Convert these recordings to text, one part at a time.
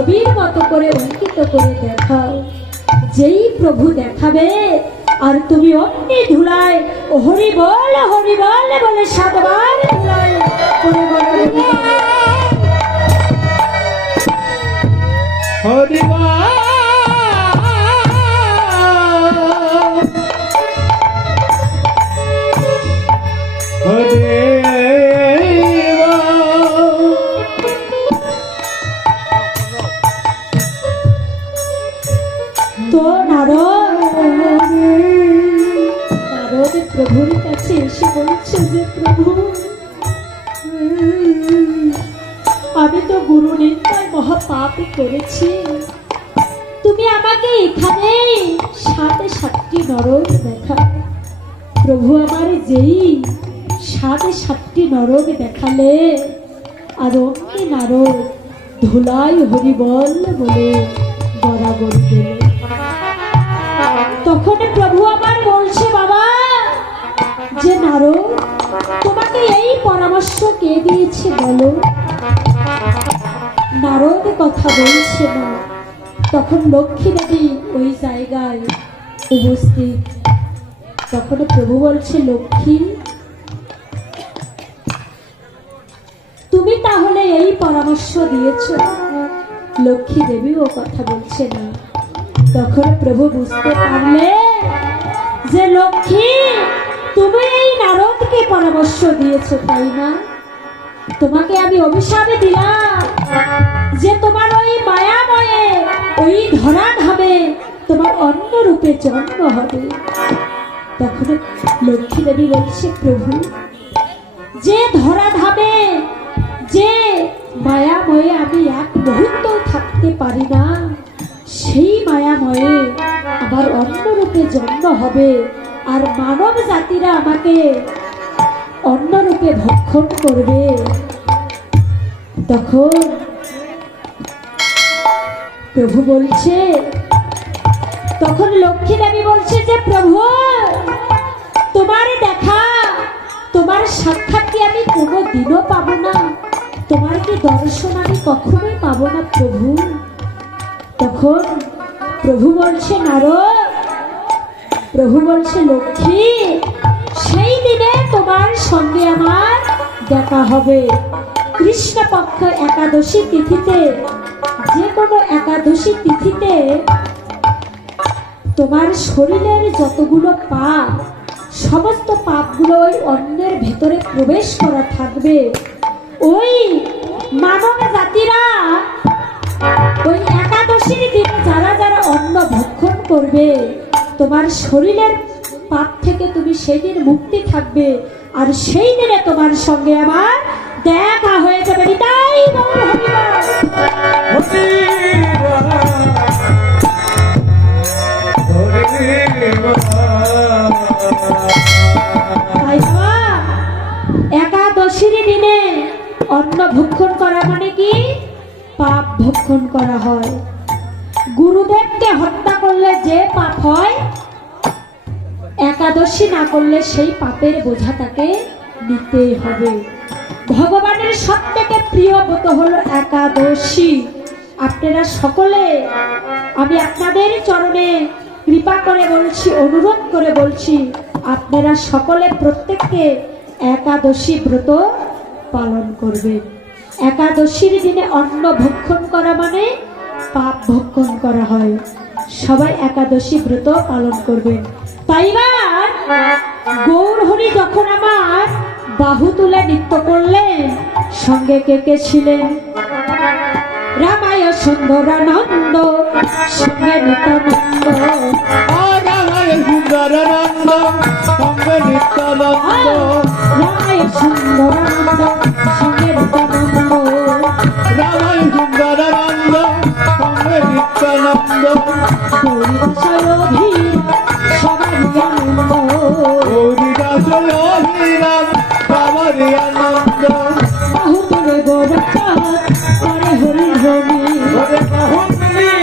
ছবির মতো করে অঙ্কিত করে দেখাও। যেই প্রভু দেখাবে আর তুমি অমনি ধুলায় হরি বল বলে 7 বার ধুলায় করে বলো হরি বল হরি তো নারদ প্রভুর কাছে এসে বলছে যে প্রভু, আমি তো গুরু নিন্দায় মহাপাপ করেছি। তুমি আমাকে এখানে 7টি নরক দেখাও। প্রভু আমার যেই 7টি নরক দেখালে আর অমনি নারদ ধুলাই হরিবল বলে বরাবর গেল। তখন প্রভু আমার বলছে, বাবা যে নারদ, তোমাকে এই পরামর্শ কে দিয়েছে বলো? নারদ কথা বলছে না। তখন লক্ষ্মী দেবী ওই জায়গায় উপস্থিত। তখন প্রভু বলছে, লক্ষ্মী, তুমি তাহলে এই পরামর্শ দিয়েছ? লক্ষ্মী দেবীও কথা বলছে না। তখন প্রভু বুঝতে পারলে যে লক্ষ্মী, তুমি এই নারদকে পরামর্শ দিয়েছো, তাই না? তোমাকে আমি অভিশাপে দিলাম যে তোমার ওই মায়াময়ে ওই ধরা ধামে তোমার অন্য রূপে জন্ম হবে। তখন লক্ষ্মী দেবী বলছে, প্রভু, যে ধরা ধামে যে মায়াময়ে আমি এক মুহূর্ত থাকতে পারি না, সেই মায়াময়ে আবার অন্য রূপে জন্ম হবে আর মানব জাতিরা আমাকে অন্য রূপে ভক্ষণ করবে। তখন প্রভু বলছে, তখন লক্ষ্মী দেবী বলছে যে প্রভু, তোমার দেখা, তোমার সাক্ষাৎ কি আমি কোনোদিনও পাবো না? তোমার কি দর্শন আমি কখনোই পাবো না প্রভু? তখন প্রভু বলছে, নারদ, প্রভু বলছে, লক্ষ্মী, সেই দিনে তোমার সঙ্গে আমার দেখা হবে। কৃষ্ণপক্ষ একাদশী তিথিতে, যে কোনো একাদশী তিথিতে তোমার শরীরের যতগুলো পাপ, সমস্ত পাপগুলো ওই অন্নের ভেতরে প্রবেশ করা থাকবে। ওই মানব জাতিরা ওই একাদশীর দিনে যারা যারা অন্ন ভক্ষণ করবে, তোমার শরীরের পাপ থেকে তুমি সেদিন মুক্তি থাকবে আর সেই দিনে তোমার সঙ্গে আমার দেখা হয়ে যাবে। তাই একাদশীর দিনে অন্ন ভক্ষণ করা মানে কি? পাপ ভক্ষণ করা হয়। গুরুদেবকে হত্যা করলে যে পাপ হয়, একাদশী না করলে সেই পাপের বোঝা তাকে নিতেই হবে। ভগবানের সবথেকে প্রিয় ব্রত হলো একাদশী। আপনারা সকলে, আমি আপনাদের চরণে কৃপা করে বলছি, অনুরোধ করে বলছি, আপনারা সকলে প্রত্যেককে একাদশী ব্রত পালন করবেন। একাদশীর দিনে অন্ন ভক্ষণ করা মানে পাপ ভক্ষণ করা হয়। সবাই একাদশী ব্রত পালন করবেন। তাইবার গৌরহরি যখন আমার বাহু তুলে নৃত্য করলেন, সঙ্গে কে কে ছিলেন? রামায় সুন্দরানন্দ, সঙ্গে নিত্যানন্দ। রামায় সুন্দরানন্দ, সঙ্গে নিত্যানন্দ। রামায় সুন্দরানন্দ, সঙ্গে নিত্যানন্দ। রামায় সুন্দরানন্দ, সঙ্গে নিত্যানন্দ। হরিদাসয় সবারই আনন্দ। হরিদাসয় অভিরাম সবারই আনন্দ। বাহু তুলে গোরক্ষাৎ করে হরি ধ্বনি। বাহু তুলে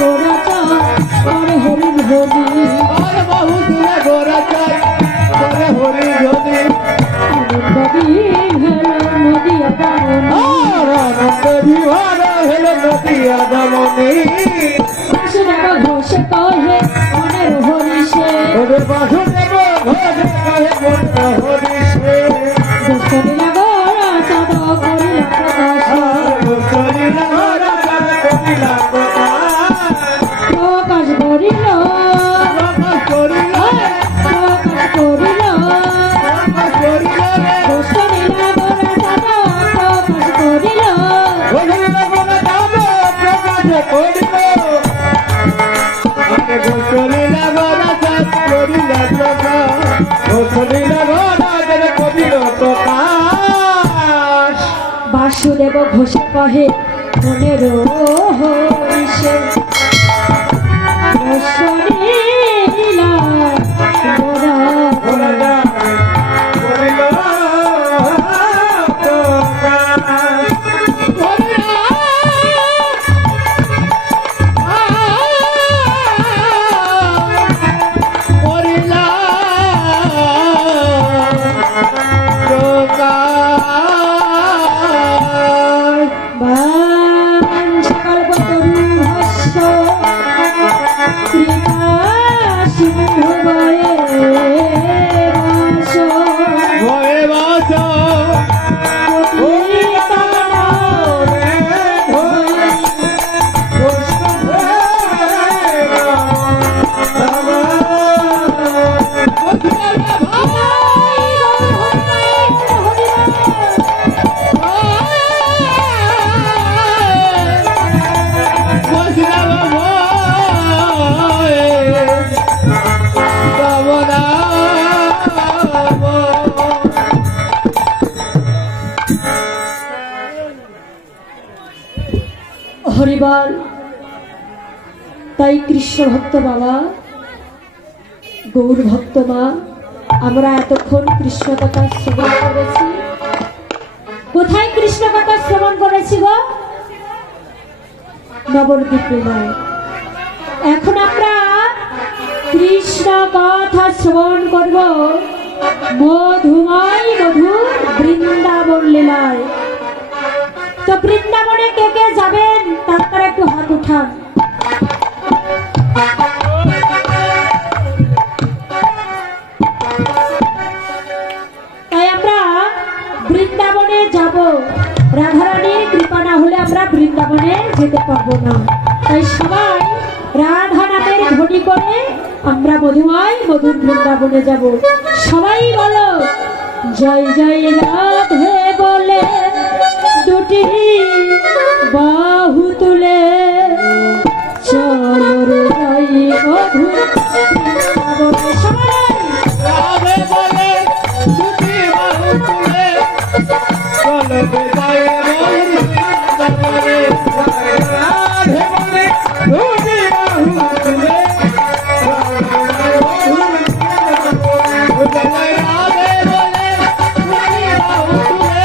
গোরক্ষাৎ করে হরি ধ্বনি। বাহু তুলে গোরক্ষাৎ করে হরি ধ্বনি। আনন্দ দিয়ে নদী রাধামণি বাসুদেব ঘোষ কহে মনের হরিষে ওরে বাসুদেব ঘরে কহে মন হরিষে দুঃখলীলা গোরা চাঁদ করিল প্রকাশ করিলা রাধা করিলা প্রকাশ করিল প্রকাশ করিলা প্রকাশ করিল প্রকাশ করিলা দুঃখলীলা গোরা চাঁদ প্রকাশ করিল করিলা বলা যাবে প্রকাশ করিল আরে করিলা বলা যাবে করিলা প্রকাশ করিলা বলা যাবে করিল প্রকাশ বাসুদেব ঘোষ কহে মনের হরিষে রসলীলা গোরা বলা যাবে করিল প্রকাশ করিলা প্রকাশ বাঞ্ছকল্পতরুভস্য কৃপা সিন্ধু বয়ে বাস ভয়ে বাস হরিবল। তাই কৃষ্ণ ভক্ত বাবা, গৌর ভক্ত মা, আমরা এতক্ষণ কৃষ্ণ কথা শ্রবণ করেছি। কোথায় কৃষ্ণ কথা শ্রবণ করেছি গো? নবদ্বীপে নয়। এখন আমরা কৃষ্ণ কথা শ্রবণ করব মধুময় মধুর বৃন্দাবন লীলায়। তো বৃন্দাবনে কে কে যাবেন তারা একটু হাত উঠান। তাই আমরা বৃন্দাবনে যাব। রাধারানীর কৃপা না হলে আমরা বৃন্দাবনে যেতে পারবো না। তাই সবাই রাধা নামের ধ্বনি করে আমরা মধুময় মধুর বৃন্দাবনে যাব। সবাই বলো জয় জয় রাধে বলে দুটি বাহু তুলে চলো রে যাই মধুর বৃন্দাবনে। সবাই রাধে বলে দুটি বাহু তুলে চলো বেদায় ময়ূর বৃন্দাবনে। রাধে বলে দুটি বাহু তুলে রাধে বলে দুটি বাহু তুলে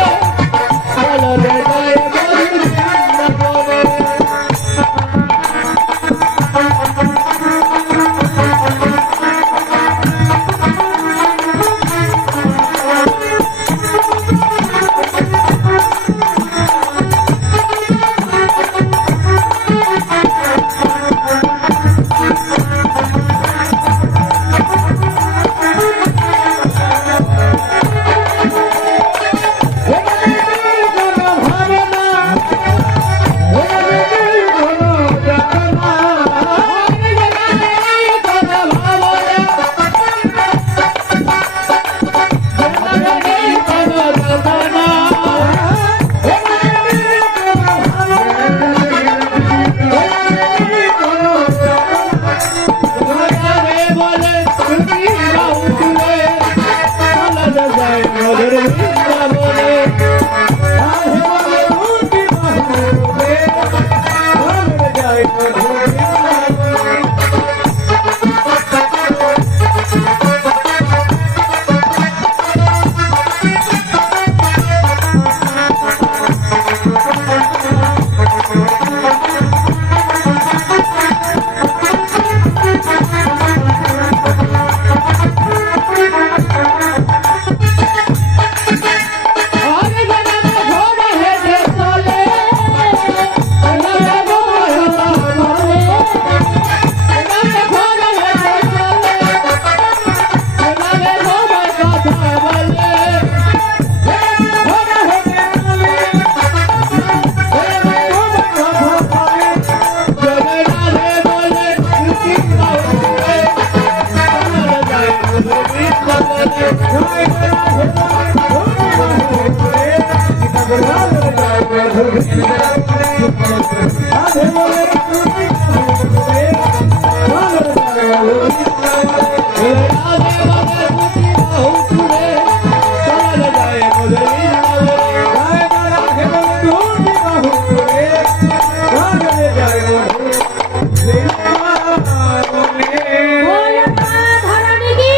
বল মা ধরণী কি,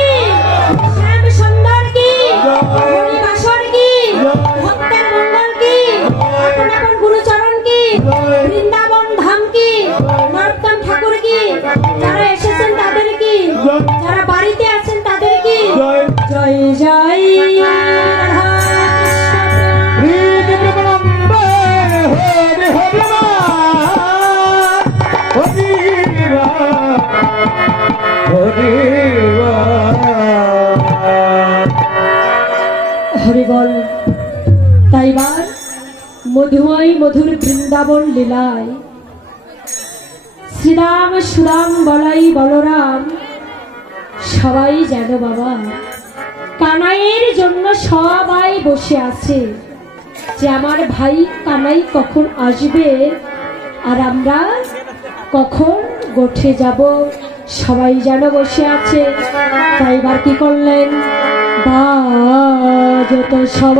শ্যাম সুন্দর কি, হরিবাসর কি, ভক্তের মঙ্গল কি, আপন আপন গুরুচরণ কি, বৃন্দাবন ধাম কি, নরোত্তম ঠাকুর কি, যারা এসেছেন তাদের কি, যারা বাড়িতে আছেন তাদের কি। জয় জয় রাধা কৃষ্ণ। হরিবল। তাইবার মধুময় মধুর বৃন্দাবন লীলায় শ্রীরাম সুরাম বলাই বলরাম সবাই যেন বাবা কানাইয়ের জন্য সবাই বসে আছে যে আমার ভাই কানাই কখন আসবে আর আমরা কখন গোঠে যাব, সবাই যেন বসে আছে। তাইবার কি করলেন, বাজত সব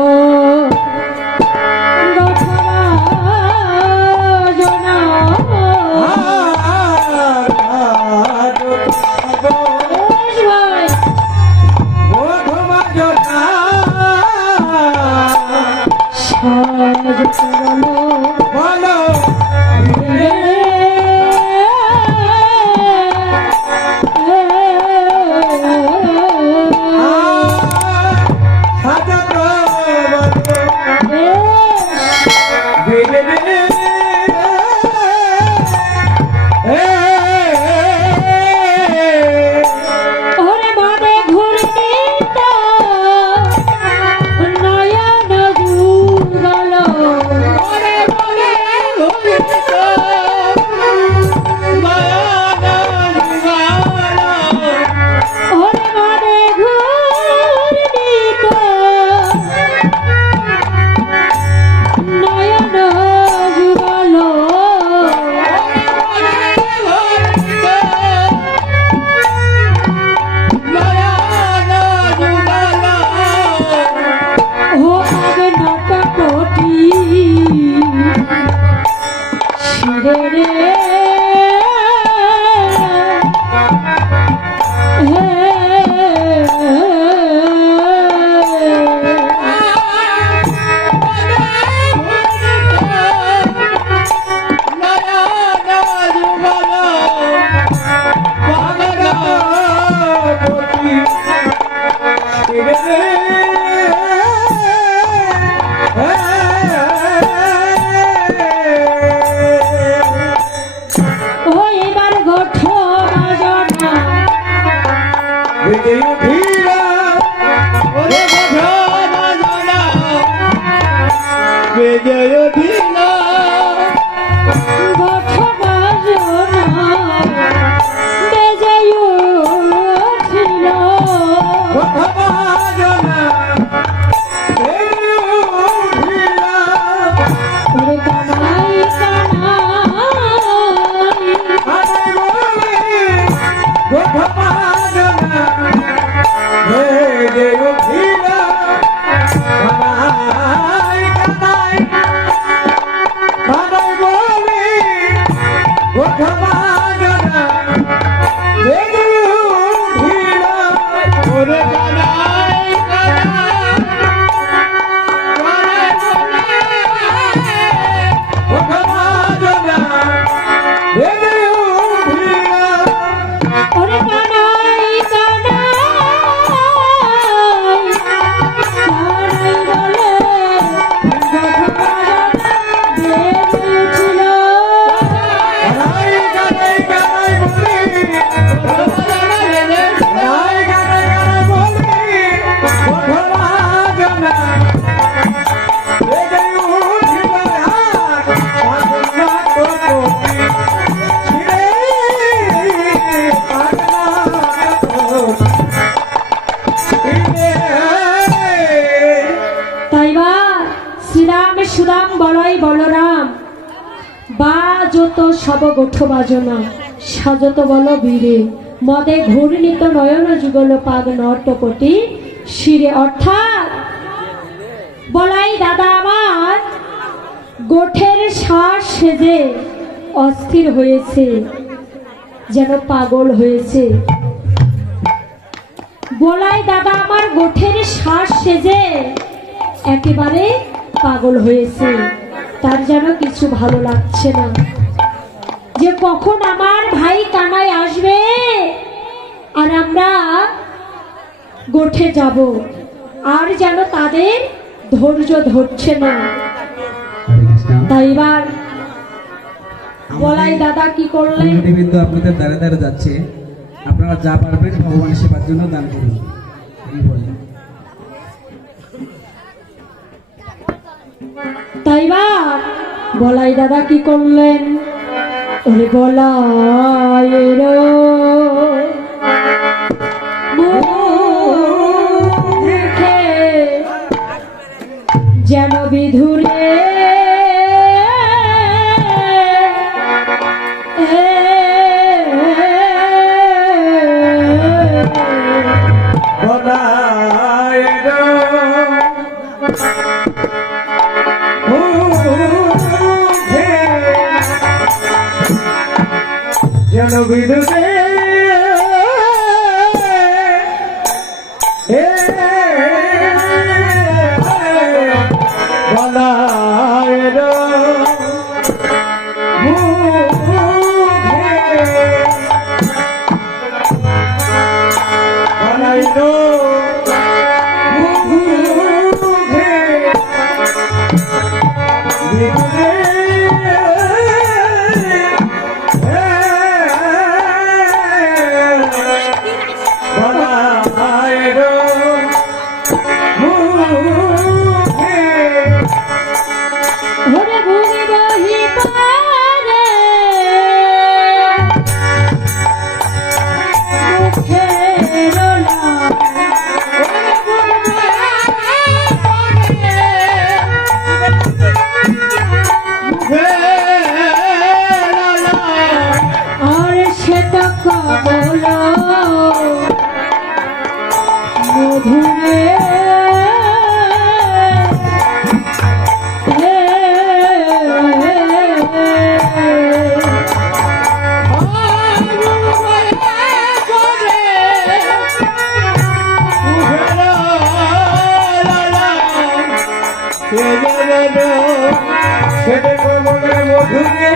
শ্রীরাম সুরাম বলাই বলরাম বা যত সব গোঠ বাজনা সাজত বল বীরে মদে ঘূর্ণিত নয়ন যুগল পাগ নটপটি শিরে। অর্থাৎ বলাই দাদা আমার গোঠের শ্বাস সেজে অস্থির হয়েছে, যেন পাগল হয়েছে। বলাই দাদা আমার গোঠের শ্বাস সেজে একেবারে পাগল হয়েছে, তার যেন কিছু ভালো লাগছে না, যে কখন আমার ভাই কানাই আসবে আর আমরা গোঠে যাব, আর যেন তাদের ধৈর্য ধরছে না। তাই এবার বলাই দাদা কি করলেন? কিন্তু আপনাদের দ্বারে দ্বারে যাচ্ছে, আপনারা যা পারবেন ভগবানের সেবার জন্য দান করুন। এই বলে তাই এবার বলাই দাদা কি করলেন? ওরে বলাইয়ের মুখে যেন বিধুরে যেন বিদুরে বলায়ের মুখে বলায়ের মুখে বিদুরে ওরে ভুগি বহি পারে মুখের লাল। আর সেটা কমল মধুরে সেটা কমলের মধুরে